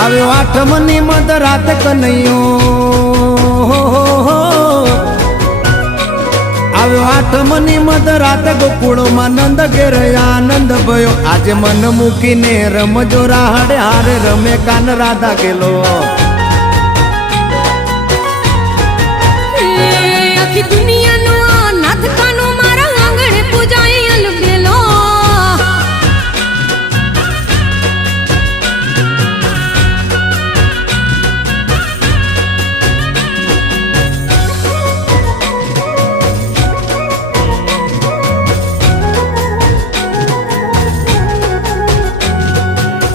આવ્યો આઠમની મધરાત કનૈયો, આવ્યો આઠમની મધરાત ગોકુળમાં નંદ ઘેર આનંદ ભયો. આજે મન મૂકીને રમજો રાહડે હારે રમે કાન રાધા ગેલો. આખી દુનિયા